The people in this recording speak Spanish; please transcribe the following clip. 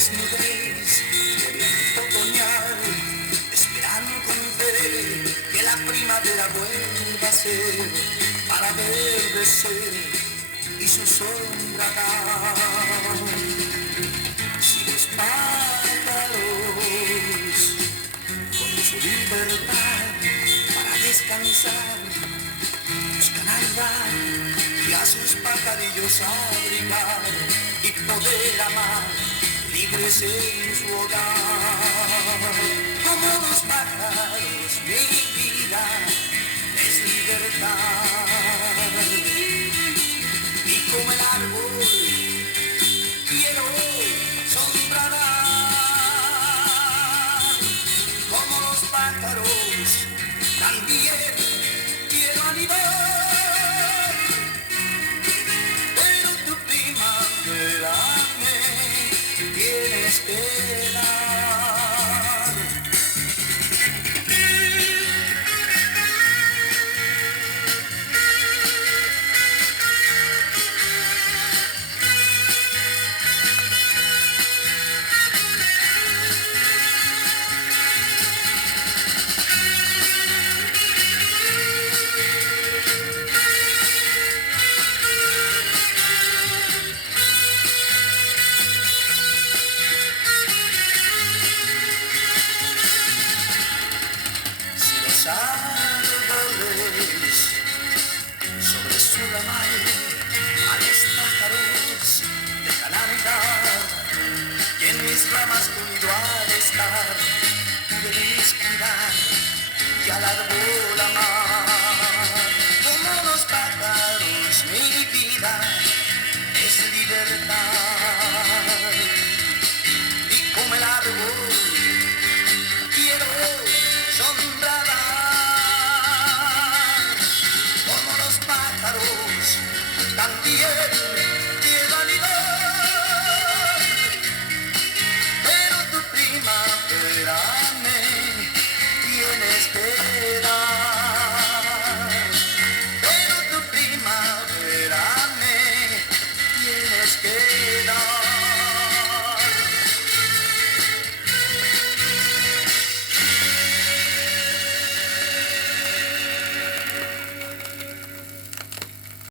desnudez de viento otoñal, esperando con fe que la primavera vuelva a ser para verdecer y su sombra dar. Si los pájaros con su libertad para descansar buscan andar y a sus pajarillos abrigar y poder amar libres en su hogar. Como los pájaros, mi vida es libertad, y como el árbol quiero sombra dar. Como los pájaros también quiero anidar, pero tu primavera me tienes que dar. Los árboles sobre su ramal a los pájaros dejan andar, y en mis ramas junto al estar pude descuidar y al árbol amar. Como los pájaros mi vida es libertad, y como el árbol quiero sombra dar. Como los pájaros también